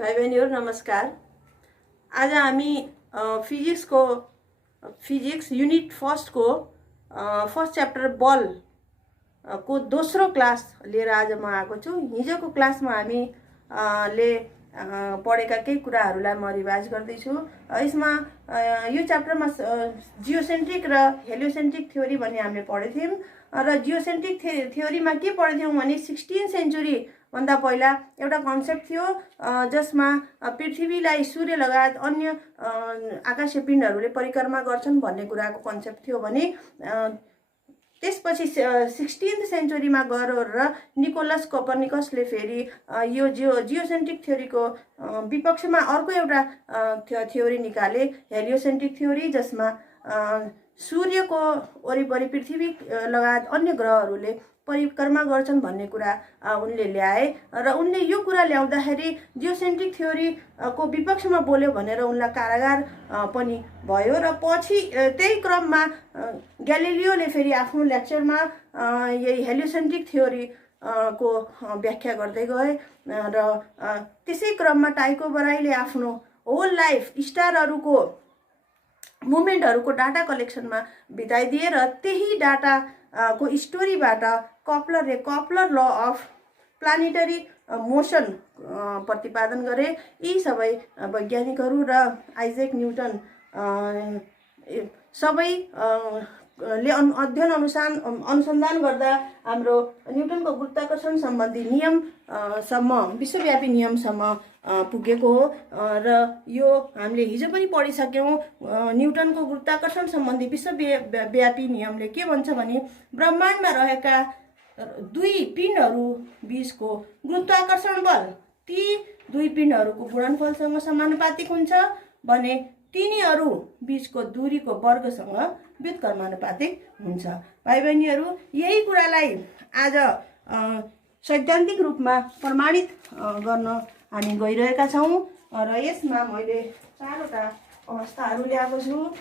भाइ बहिनीहरू नमस्कार। आज हामी फिजिक्स युनिट फर्स्टको फर्स्ट च्याप्टर बल को दोस्रो क्लास लिएर आज म आएको छु। हिजोको क्लासमा हामी ले पढेका केही कुराहरूलाई म रिभाइज गर्दैछु। यसमा यो च्याप्टरमा जियोसेन्ट्रिक र हेलियोसेन्ट्रिक थ्योरी भन्ने हामीले पढेको थियौँ र जियोसेन्ट्रिक थ्योरीमा के पढेको थियौँ भने 16 सेन्चुरी भन्दा पहिला एउटा कन्सेप्ट थियो जसमा पृथ्वीलाई सूर्य लगायत अन्य आकाशीय पिण्डहरूले परिक्रमा गर्छन् भन्ने कुराको कन्सेप्ट थियो भने त्यसपछि 16th सेन्चुरीमा गएर र निकोलस कोपर्निकसले फेरि यो जियोसेन्ट्रिक थ्योरीको विपक्षमा अर्को एउटा थ्योरी निकाले, हेलियोसेन्ट्रिक थ्योरी, जसमा सूर्यको वरिपरि पृथ्वी लगायत अन्य ग्रहहरूले परिक्रमा गर्छन् भन्ने कुरा उनले ल्याए र उनले यो कुरा ल्याउँदाखेरि जियोसेन्ट्रिक थ्योरी को विपक्षमा बोल्यो भनेर उनलाई कारागार पनि भयो र पछि त्यही क्रममा ग्यालिलियोले फेरि आफ्नो लेक्चरमा यही हेलियोसेन्ट्रिक थ्योरी को व्याख्या गर्दै गए र त्यसै क्रममा टाइको बराईले आफ्नो होल लाइफ स्टारहरूको मुभमेन्टहरूको डाटा कलेक्सनमा बिताइदिए र त्यही डाटा को स्टोरीबाट कपलरले Kepler law of planetary motion प्रतिपादन गरे। यी सबै वैज्ञानिकहरू र आइजैक न्युटन सबै ले अध्ययन अनुसन्धान गर्दा हाम्रो न्युटनको गुरुत्वाकर्षण सम्बन्धी नियमसम्म, विश्वव्यापी नियमसम्म पुगेको हो र यो हामीले हिजो पनि पढिसक्यौँ। न्युटनको गुरुत्वाकर्षण सम्बन्धी विश्वव्यापी नियमले के भन्छ भने ब्रह्माण्डमा रहेका दुई पिण्डहरू बीचको गुरुत्वाकर्षण बल ती दुई पिण्डहरूको गुणनफलसँग समानुपातिक हुन्छ भने तिनीहरू बीचको दूरीको वर्गसँग व्युत्क्रमानुपातिक हुन्छ। भाइ बहिनीहरू, यही कुरालाई आज सैद्धान्तिक रूपमा प्रमाणित गर्न हामी गइरहेका छौँ र यसमा मैले 4वटा अवस्थाहरू ल्याएको छु।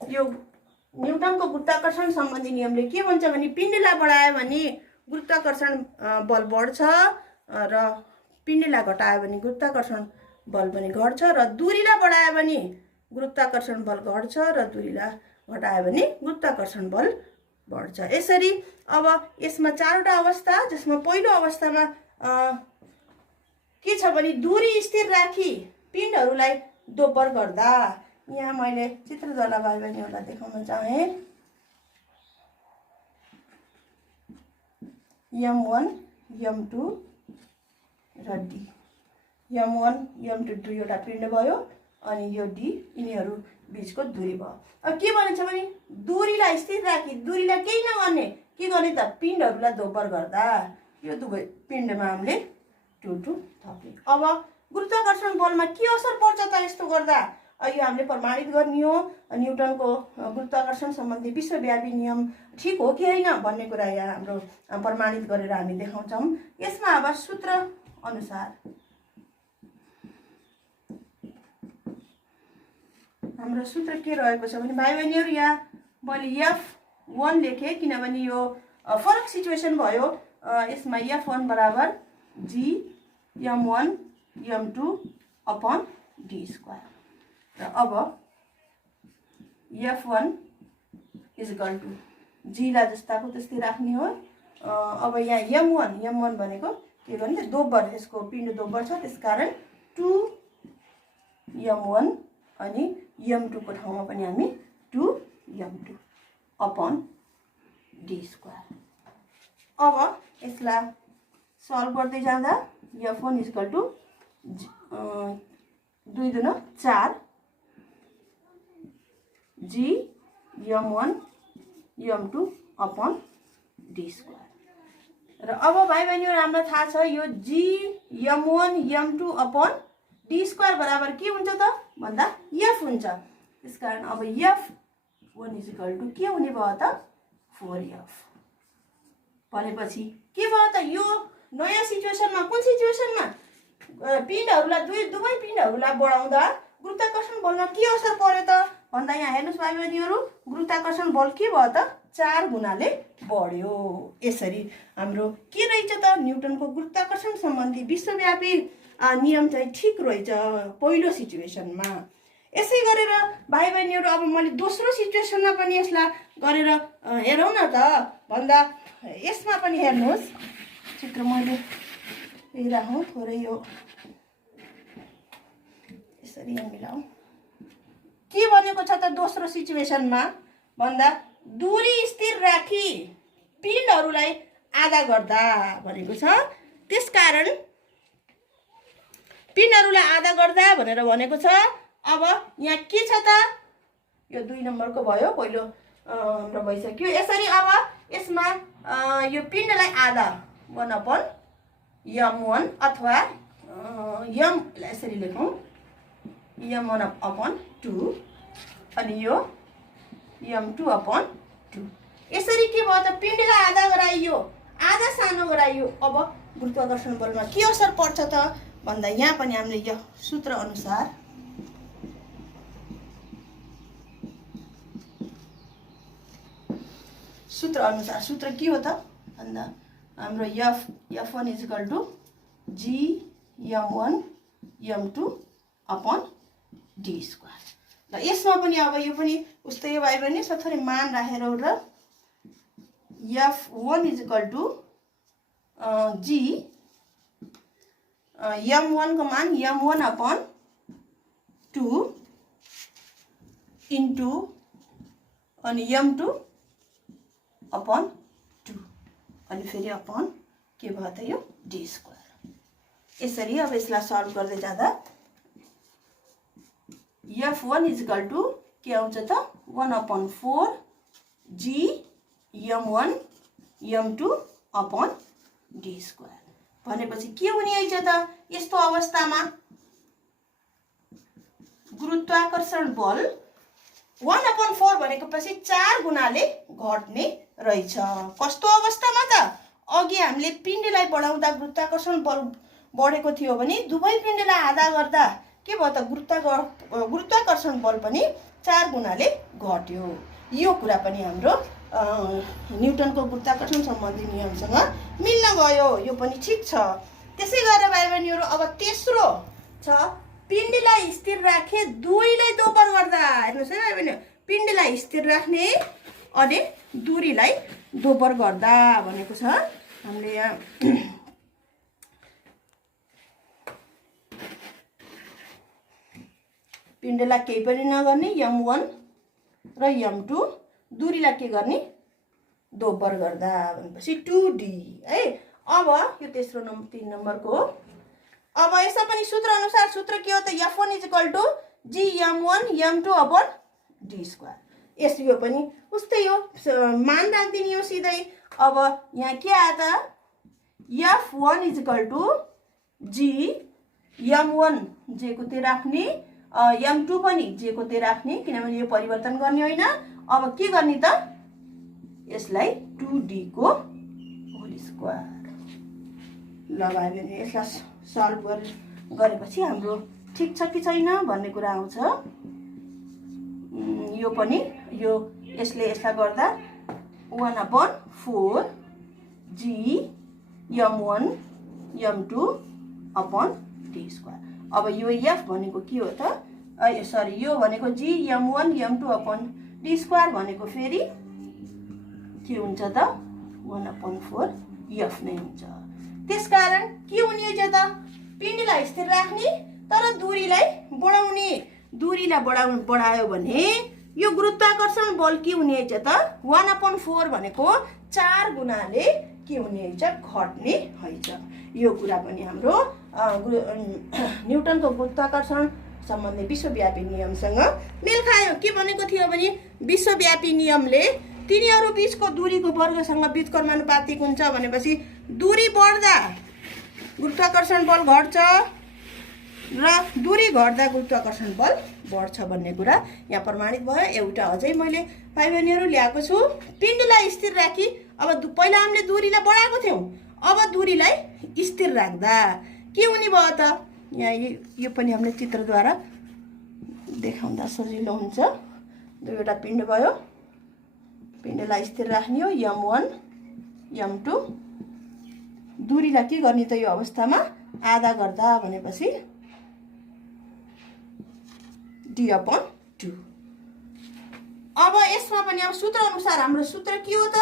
यो न्युटनको गुरुत्वाकर्षण सम्बन्धी नियमले के भन्छ भने पिण्डलाई बढायो भने गुरुत्वाकर्षण बल बढ्छ र पिण्डलाई घटायो भने गुरुत्वाकर्षण बल पनि घट्छ र दूरीलाई बढायो भने गुरुत्वाकर्षण बल घट्छ र दूरीलाई घटायो भने गुरुत्वाकर्षण बल बढ्छ। यसरी अब यसमा 4वटा अवस्था, जसमा पहिलो अवस्थामा के छ भने दूरी स्थिर राखी पिण्डहरूलाई दोब्बर गर्दा, यहाँ मैले चित्रद्वारा भाइ बहिनीहरूलाई देखाउन चाहे। M1 M2 र D, M1 M2 दुईवटा पिण्ड भयो अनि यो D, यिनीहरू बीचको दूरी भयो। अब के भनिन्छ भने दूरीलाई स्थिर राखी, दूरीलाई केही नगर्ने, के गर्ने त पिण्डहरूलाई दोब्बर गर्दा यो दुवै पिण्डमा हामीले 2 थप्ने। अब गुरुत्वाकर्षण बलमा के असर पर्छ त यस्तो गर्दा, यो हामीले प्रमाणित गर्ने हो। न्युटनको गुरुत्वाकर्षण सम्बन्धी विश्वव्यापी नियम ठिक हो कि होइन भन्ने कुरा यहाँ हाम्रो प्रमाणित गरेर हामी देखाउँछौँ। यसमा अब सूत्र अनुसार हाम्रो सूत्र के रहेको छ भने भाइ बहिनीहरू, यहाँ मैले F1 लेखेँ किनभने यो फरक सिचुएसन भयो। यसमा F1 बराबर G M1 M2 upon D² र अब F1 इक्वल टु G लाई जस्ताको त्यस्तै राख्ने हो। अब यहाँ M1 भनेको के गर्ने, दोब्बर, यसको पिण्ड दोब्बर छ, त्यसकारण 2 M1 अनि M2 को ठाउँमा पनि हामी 2 M2 अपन D²। अब यसलाई सल्भ गर्दै जाँदा F1 इक्वल टु 2 दुना 4 G M1 M2 upon D² र अब भाइ बहिनीहरू हामीलाई थाहा छ यो G M1 M2 upon D² बराबर के हुन्छ त भन्दा F हुन्छ। त्यसकारण अब F1 इक्वल टु के हुने भयो त 4F भनेपछि के भयो त यो नयाँ सिचुएसनमा, कुन सिचुएसनमा पिण्डहरूलाई दुवै पिण्डहरूलाई बढाउँदा गुरुत्वाकर्षण बलमा के असर पर्यो त भन्दा यहाँ हेर्नुहोस् भाइ बहिनीहरू, गुरुत्वाकर्षण बल के भयो त 4 गुणाले बढ्यो। यसरी हाम्रो के रहेछ त न्युटनको गुरुत्वाकर्षण सम्बन्धी विश्वव्यापी नियम चाहिँ ठिक रहेछ पहिलो सिचुएसनमा। यसै गरेर भाइ बहिनीहरू अब मैले दोस्रो सिचुएसनमा पनि यसलाई गरेर हेरौँ न त भन्दा यसमा पनि हेर्नुहोस् चित्र मैले यही राखौँ थोरै यो यसरी यहाँ मिलाऊ। के भनेको छ त दोस्रो सिचुएसनमा भन्दा दूरी स्थिर राखी पिण्डहरूलाई आधा गर्दा भनेको छ। त्यसकारण पिण्डहरूलाई आधा गर्दा भनेर भनेको छ। अब यहाँ के छ त यो 2 नम्बरको भयो पहिलो हाम्रो भइसक्यो। यसरी अब यसमा यो पिण्डलाई आधा 1/m1 अथवा यसरी लेखौँ m1/2 अनि यो m2/2। यसरी के भयो त पिण्डलाई आधा गराइयो, आधा सानो गराइयो। अब गुरुत्वाकर्षण बलमा के असर पर्छ त भन्दा यहाँ पनि हामीले यो सूत्र अनुसार सूत्र के हो त भन्दा हाम्रो F1 = G m1 m2/d²। र यसमा पनि अब यो पनि उस्तै भयो भने थोरै मान राखेर र F1 = G m1 को मान m1/2 इन्टु अनि m2/2 अनि फेरि अपन के भयो त यो d²। यसरी अब यसलाई सल्भ गर्दै जाँदा F1 = के आउँछ त 1/4 G m1 m2/d² भनेपछि के हुने रहेछ त यस्तो अवस्थामा गुरुत्वाकर्षण बल 1/4 भनेको पछि 4 गुणाले घट्ने रहेछ। कस्तो अवस्थामा त अघि हामीले पिण्डलाई बढाउँदा गुरुत्वाकर्षण बल बढेको थियो भने दुवै पिण्डलाई आधा गर्दा के भयो त गुरुत्वाकर्षण बल पनि 4 गुणाले घट्यो। यो कुरा पनि हाम्रो न्युटनको गुरुत्वाकर्षण सम्बन्धी नियमसँग मिल्न गयो। यो पनि ठिक छ। त्यसै गरेर भाइ बहिनीहरू अब तेस्रो छ पिण्डलाई स्थिर राखे दूरीलाई दोब्बर गर्दा। हेर्नुहोस् है भाइ बहिनी पिण्डलाई स्थिर राख्ने अनि दूरीलाई दोब्बर गर्दा भनेको छ। हामीले यहाँ पिण्डलाई केही पनि नगर्ने m1 र m2 दूरीलाई के गर्ने दोब्बर गर्दा भनेपछि 2d है। अब यो तेस्रो 3 नम्बरको अब यसमा पनि सूत्र अनुसार सूत्र के हो त F1 = G m1 m2/d²। यो पनि उस्तै हो मान राख्दिने हो सिधै। अब यहाँ के आयो त F1 = G m1 जे को त्यही राख्ने m2 पनि जे को त्यही राख्ने किनभने यो परिवर्तन गर्ने होइन। अब के गर्ने त यसलाई 2d को होल स्क्वायर लगायो भने यसलाई सल्भ गरेपछि हाम्रो ठिक छ कि छैन भन्ने कुरा आउँछ। यो पनि यो यसले यसलाई गर्दा 1/4 G m1 m2/d²। अब यो F भनेको के हो त सरी यो भनेको G m1 m2/d² भनेको फेरि के हुन्छ त 1/4 F नै हुन्छ। त्यसकारण के हुने छ त पिण्डलाई स्थिर राख्ने तर दूरीलाई बढाउने। दूरीलाई बढायो भने यो गुरुत्वाकर्षण बल के हुने छ त 1/4 भनेको 4 गुणाले के हुने छ घट्ने हैछ। यो कुरा पनि हाम्रो न्युटनको गुरुत्वाकर्षण सम्बन्धी विश्वव्यापी नियमसँग मेल खायो। के भनेको थियो भने विश्वव्यापी नियमले तिनीहरू बीचको दूरीको वर्गसँग बीचको समानुपातिक हुन्छ भनेपछि दूरी बढ्दा गुरुत्वाकर्षण बल घट्छ र दूरी घट्दा गुरुत्वाकर्षण बल बढ्छ भन्ने कुरा यहाँ प्रमाणित भयो। एउटा अझै मैले भाइ बहिनीहरू ल्याएको छु पिण्डलाई स्थिर राखी। अब पहिला हामीले दूरीलाई बढाएको थियौँ अब दूरीलाई स्थिर राख्दा के हुने भयो त यहाँ यो पनि हामीले चित्रद्वारा देखाउँदा सजिलो हुन्छ। दुईवटा पिण्ड भयो पिण्डलाई स्थिर राख्ने हो m1 m2 दूरीलाई के गर्ने त यो अवस्थामा आधा गर्दा भनेपछि d/2। अब यसमा पनि अब सूत्र अनुसार हाम्रो सूत्र के हो त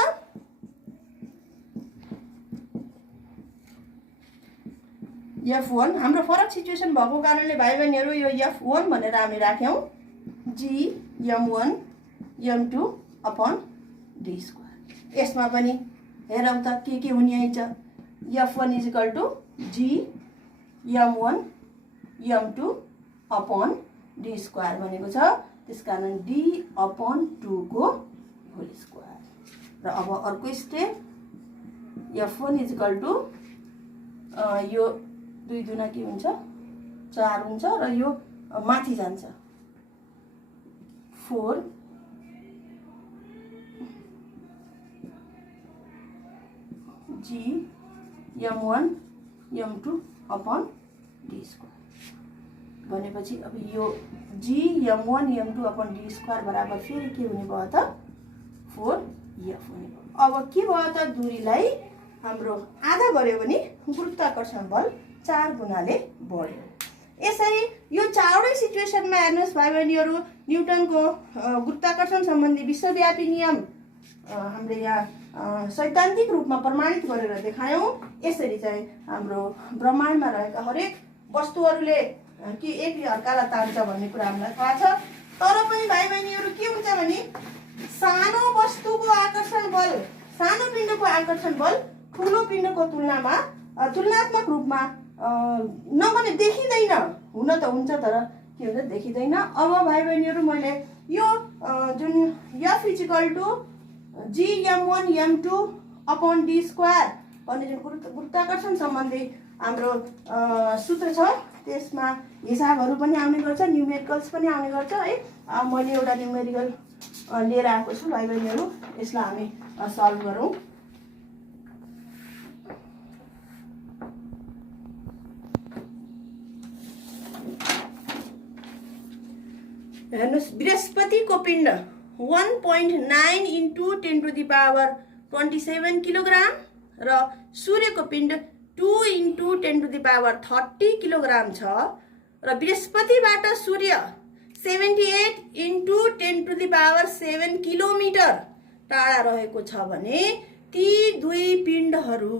f1 हाम्रो फरक सिचुएसन भएको कारणले भाइ बहिनीहरु यो f1 भनेर हामी राख्यौं g m1 m2 upon d²। यसमा पनि हेरौं त के हुने आइन्छ f1 = g m1 m2 upon d² भनेको छ। त्यसकारण d/2 को होल स्क्वायर। र अब अर्को स्टेप f1 = यो 2 दुना के हुन्छ 4 हुन्छ र यो माथि जान्छ 4 g m1 m2 upon d² भनेपछि अब यो g m1 m2 upon d² बराबर फेरि के हुने भयो त 4f हुने भयो। अब के भयो त दूरीलाई हाम्रो आधा गर्यो भने गुरुत्वाकर्षण बल 4 गुणाले बढ्यो। यसरी यो चारवटै सिचुएसनमा हेर्नुस् भाइ बहिनीहरु न्युटनको गुरुत्वाकर्षण सम्बन्धी विश्वव्यापी नियम हामीले यहाँ सैद्धान्तिक रूपमा प्रमाणित गरेर देखायौं। यसरी चाहिँ हाम्रो ब्रह्माण्डमा रहेका हरेक वस्तुहरुले कि एक अर्कालाई तान्छ भन्ने कुरा हामीलाई थाहा छ। तर पनि भाइ बहिनीहरु के हुन्छ भने सानो वस्तुको आकर्षण बल सानो पिण्डको आकर्षण बल ठूलो पिण्डको तुलनामा तुलनात्मक रूपमा नभने देखिदैन। हुन त हुन्छ तर के हुन्छ देखिदैन। अब भाइ बहिनीहरु मैले यो जुन f = g m1 m2 upon d² भन्ने जुन गुरुत्वाकर्षण सम्बन्धी हाम्रो सूत्र छ त्यसमा हिसाबहरु पनि आउने गर्छ न्यूमेरिकल्स पनि आउने गर्छ है। मैले एउटा न्यूमेरिकल लिएर आएको छु भाइ बहिनीहरु यसलाई हामी सल्भ गरौं। हेर्नुस् बृहस्पतिको पिण्ड 1.9 × 10⁻27 किलोग्राम र सूर्यको पिण्ड 2 × 10⁻30 किलोग्राम छ र बृहस्पतिबाट सूर्य 78 × 10⁻7 किलोमिटर टाढा रहेको छ भने ती दुई पिण्डहरू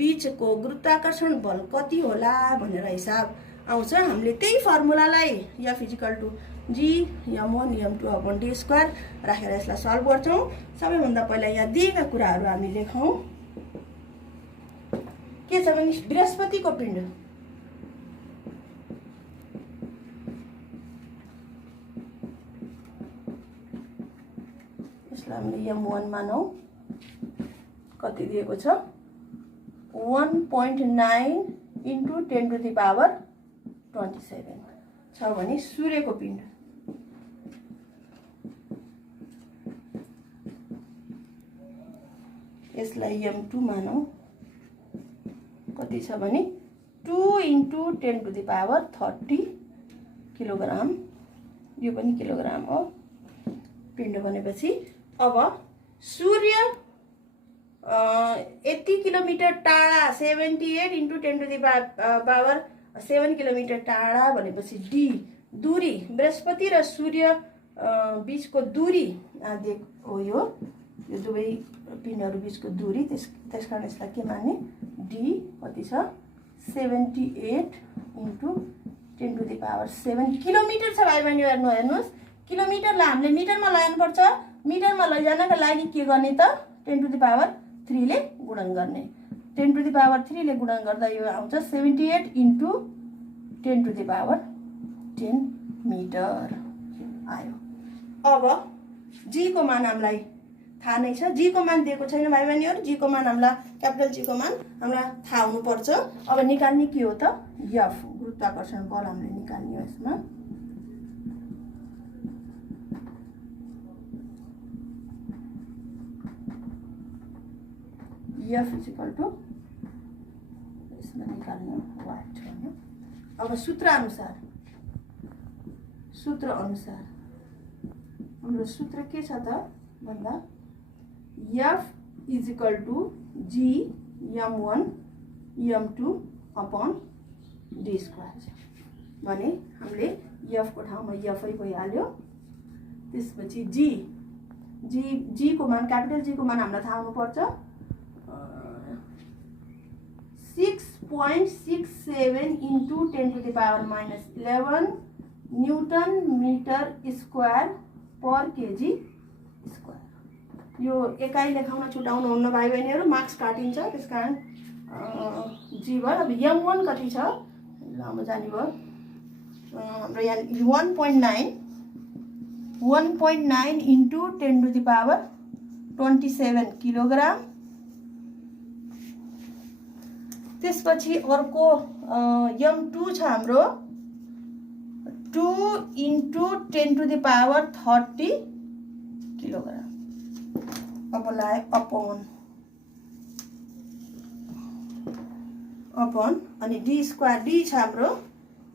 बीचको गुरुत्वाकर्षण बल कति होला भनेर हिसाब आउँछ। हामीले त्यही फर्मुलालाई f = g m1 m2 upon d² राखेर यसलाई सल्भ गर्छौं। सबैभन्दा पहिला यहाँ दिएका कुराहरू हामी लेखौं। के छ भने बृहस्पतिको पिण्ड यसलाई हामीले m1 मानौं कति दिएको छ 1.9 × 10⁻27 छ भने सूर्यको पिण्ड यसलाई m2 मानौं कति छ भने 2 × 10⁻30 किलोग्राम यो पनि किलोग्राम हो पिण्ड भनेपछि। अब सूर्य यति किलोमिटर टाढा 78 × 10⁻7 किलोमिटर टाढा भनेपछि d दूरी बृहस्पति र सूर्य बीचको दूरी हो यो दुवै पिण्डहरु बीचको दूरी त्यसकारण यसलाई के मान्ने d कति छ 78 × 10⁻7 किलोमिटर छ भाइ बहिनी हेर्नुस् किलोमिटरलाई हामीले मिटरमा ल्याउनु पर्छ। मिटरमा लैजानका लागि के गर्ने त 10⁻3 ले गुणन गर्ने 10⁻3 ले गुणन गर्दा यो आउँछ 78 × 10⁻10 मिटर आयो। अब g को मान हामीलाई थाहा नै छ। g को मान दिएको छैन भाइ बहिनीहरु g को मान हामीलाई क्यापिटल g को मान हामीलाई थाहा हुनु पर्छ। अब निकाल्ने के हो त f गुरुत्वाकर्षण बल हामीले निकाल्ने हो। यसमा f यसमा निकाल्नु वाट हो। अब सूत्र अनुसार हाम्रो सूत्र के छ त भन्दा F is equal to G m1 m2 upon d square भने हामीले F को ठाउँमा F नै भइहाल्यो। त्यसपछि G को मान क्यापिटल G को मान हामीलाई थाहा हुनुपर्छ 6.67 into 10 to the power minus 11 Newton metre square per KG square. यो एकाइ लेखाउन छुटाउनु हुन्न भाइ बहिनीहरु, मार्क्स काटिन्छ, त्यसकारण जी भयो। अब m1 कति छ ल जानी भयो हाम्रो यहाँ 1.9 into 10 to the power 27 kilogram. त्यसपछि अर्को m2 छ हाम्रो 2 into 10 to the power 30 kilogram. अब लाए अपॉन अनि d स्क्वायर d छ हाम्रो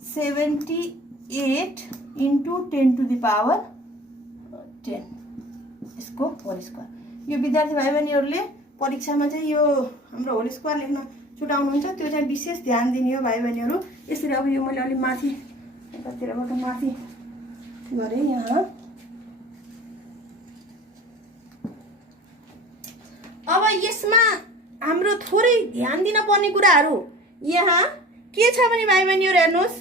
78 into 10 to the power 10 यसको होल स्क्वायर। यो विद्यार्थी भाइ बहिनीहरुले परीक्षामा चाहिँ यो हाम्रो होल स्क्वायर लेख्न छुटाउनुहुन्छ, त्यो चाहिँ विशेष ध्यान दिने हो भाइ बहिनीहरु। यसरी अब यो मैले अलि माथि एकातिरबाट माथि गरे यहाँ। अब यसमा हाम्रो थोरै ध्यान दिन पर्ने कुराहरु यहाँ के छ भने भाइ बहिनीहरु हेर्नुस्,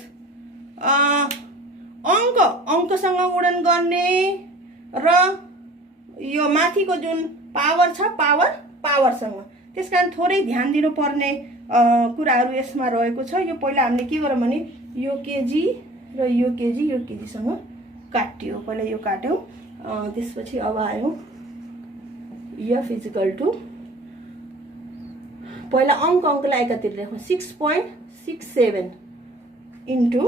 अंकसँग गुणन गर्ने र यो माथिको जुन पावर छ पावरसँग, त्यसकारण थोरै ध्यान दिनुपर्ने कुराहरु यसमा रहेको छ। यो पहिला हामीले के गर्यौं भने यो केजी र यो केजी सँग काट्यो, पहिला यो काट्यौं। त्यसपछि अब आयो F इज इक्वल टू पहिला अंकलाई एकातिर लेखौं 6.67 इन्टु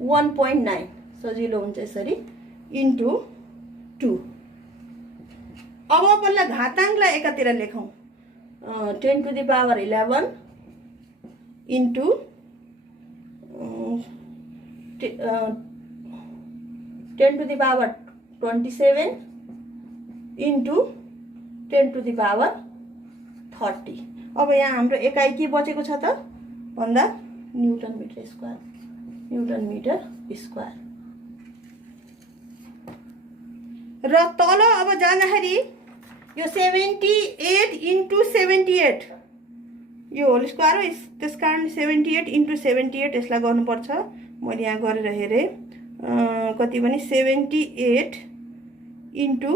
1.9 सजिलो हुन्छ यसरी इन्टु 2। अब पहिला घातांकलाई एकातिर लेखौं 10 to the power 11 into 10 to the power 27 into 10 to the power 30। अब यहाँ हाम्रो एकाइ के बचेको छ त भन्दा न्यूटन मिटर स्क्वायर। र तल अब जाँदाखेरि यो 78 इन्टु 78 यो होल स्क्वायर हो, त्यसकारण 78 इन्टु 78 यसलाई गर्नुपर्छ। मैले यहाँ गरेर हेरे कति भने 78 इन्टु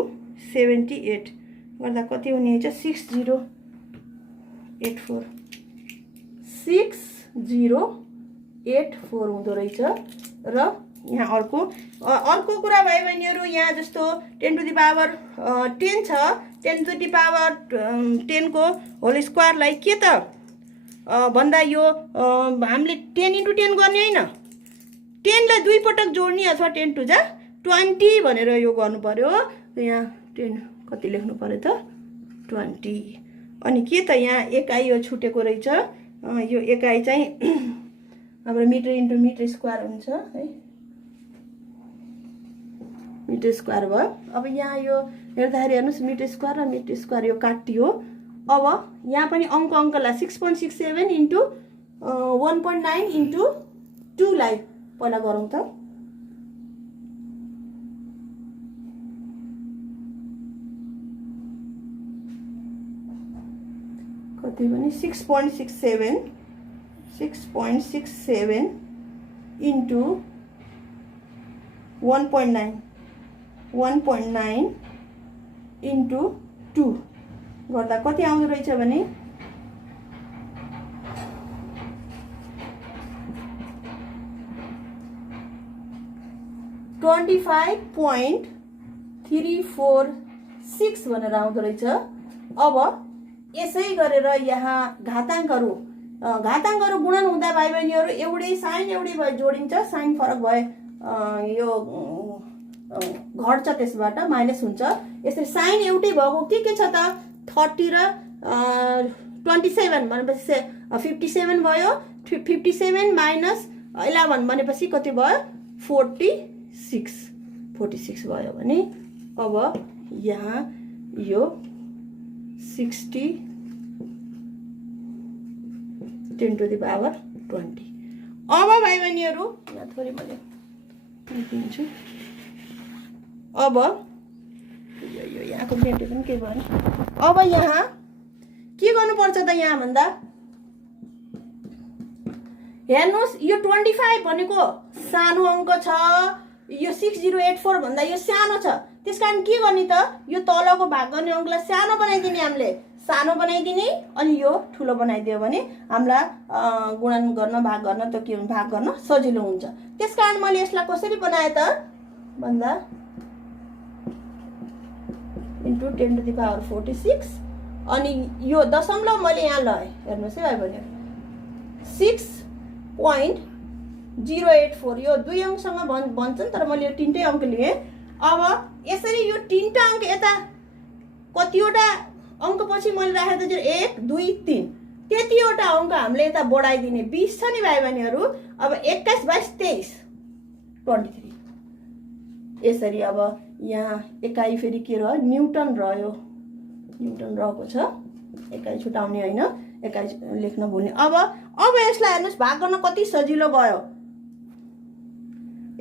78 गर्दा कति हुने छ 6084 हुँदो रहेछ। र यहाँ अर्को कुरा भाइ बहिनीहरु, यहाँ जस्तो 10 to the power 10 छ, 10 to the power 10 को होल स्क्वायरलाई के त भन्दा यो हामीले 10 into 10 गर्ने हैन, 10 लाई दुई पटक जोड्ने अथवा 10 to the 20 भनेर यो गर्नु पर्यो। यहाँ 10 कति लेख्नु पर्यो त 20। अनि के त यहाँ एकाइ यो छुटेको रहेछ, यो एकाइ चाहिँ हाम्रो मिटर इन्टु मिटर स्क्वायर हुन्छ है, मिटर स्क्वायर भयो। अब यहाँ यो हेर्दाखेरि हेर्नुस् मिटर स्क्वायर यो काटियो। अब यहाँ पनि अंकलाई 6.67 इन्टु 1.9 इन्टु 2 लाई पहिला गरौँ त। कति भने 6.67 इन्टु 1.9 इन्टु 2 गर्दा कति आउँदो रहेछ भने 25.346 भनेर आउँदो रहेछ। अब यसै गरेर यहाँ घातांकहरु गुणन हुँदा भाइ बहिनीहरु एउटै साइन एउटै भए जोडिन्छ, साइन फरक भए यो घट्छ, त्यसबाट माइनस हुन्छ। यसरी साइन एउटै भएको के छ त 30 र 27 भनेपछि 57 भयो, 57 माइनस 11 भनेपछि कति भयो 46 भयो भने अब यहाँ यो 60 10 to the power 20। अब भाइ बहिनीहरू यहाँ थोरै मैले दिन्छु। अब यो यहाँको मेटे पनि के भयो। अब यहाँ के गर्नुपर्छ त यहाँ भन्दा हेर्नुहोस् यो 25 भनेको सानो अङ्क छ, यो 6084 भन्दा यो सानो छ। त्यसकारण के गर्ने त यो तलको भाग गर्ने अङ्कलाई सानो बनाइदिने, हामीले सानो बनाइदिने अनि यो ठुलो बनाइदियो भने हामीलाई गुणन गर्न भाग गर्न त के भाग गर्न सजिलो हुन्छ। त्यसकारण मैले यसलाई कसरी बनाए त भन्दा इन्टु 10 to the power 46 अनि यो दशमलव मैले यहाँ लए। हेर्नुहोस् है भाइ बहिनी 6.084 यो दुई अङ्कसँग भन्छन् तर मैले यो तीनटै अङ्क लिएँ। अब यसरी यो तीनटा अङ्क यता कतिवटा अङ्क पछि मैले राखेको त 1 2 3 त्यतिवटा अङ्क हामीले यता बढाइदिने 20 छ नि भाइ बहिनीहरू। अब 21 22 23 23 यसरी। अब यहाँ एकाइ फेरि के रह्यो न्युटन रह्यो, न्युटन रहेको छ। एकाइ छुटाउने होइन, एकाइ लेख्न भुल्ने। अब यसलाई हेर्नुहोस् भाग गर्न कति सजिलो भयो।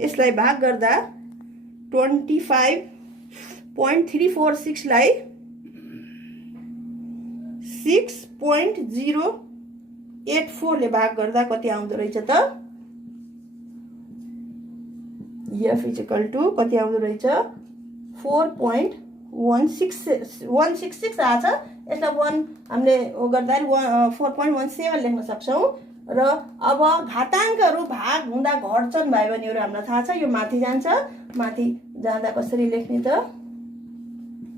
यसलाई भाग गर्दा 25.346 लाई 6.084 ले भाग गर्दा कति आउँदो रहेछ त F इक्वल टु कति आउँदो रहेछ 4.166 आछ। यसलाई 1 हामीले गर्दाखेरि 4.17 लेख्न सक्छौँ। र अब घाताङ्कहरू भाग हुँदा घट्छन् भाइ बहिनीहरू हामीलाई थाहा छ। यो माथि जान्छ, माथि जाँदा कसरी लेख्ने त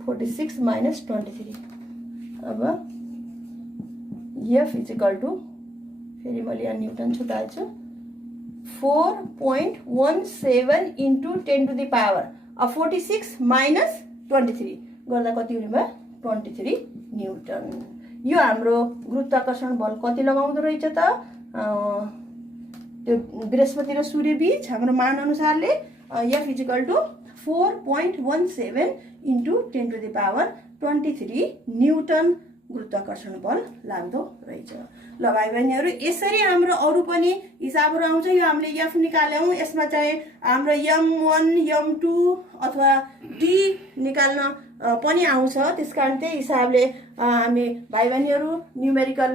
46 - 23। अब F इक्वल टु फेरि मैले यहाँ newton छुटाएछु 4.17 into 10 to the power 46 - 23 गर्दा कति हुने भयो 23 न्युटन। यो हाम्रो गुरुत्वाकर्षण बल कति लगाउँदो रहेछ त त्यो बृहस्पति र सूर्य बीच हाम्रो मान अनुसारले F equal to 4.17 into 10 to the power 23 newton गुरुत्वाकर्षण बल लाग्दो रहेछ। ल भाइ बहिनीहरू यसरी हाम्रो अरू पनि हिसाबहरू आउँछ। यो हामीले F निकाल्यौँ, यसमा चाहिँ हाम्रो M1 M2 अथवा D निकाल्न पनि आउँछ। त्यसकारण त्यही हिसाबले हामी भाइ बहिनीहरू न्युमेरिकल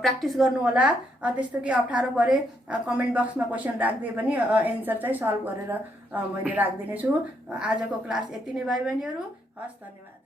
प्र्याक्टिस गर्नु होला। त्यस्तो के अप्ठ्यारो परे कमेन्ट बक्समा क्वेसन राख्दै पनि एन्सर चाहिँ सल्भ गरेर मैले राखिदिनेछु। आजको क्लास यति नै भाइ बहिनीहरू। हस्, धन्यवाद।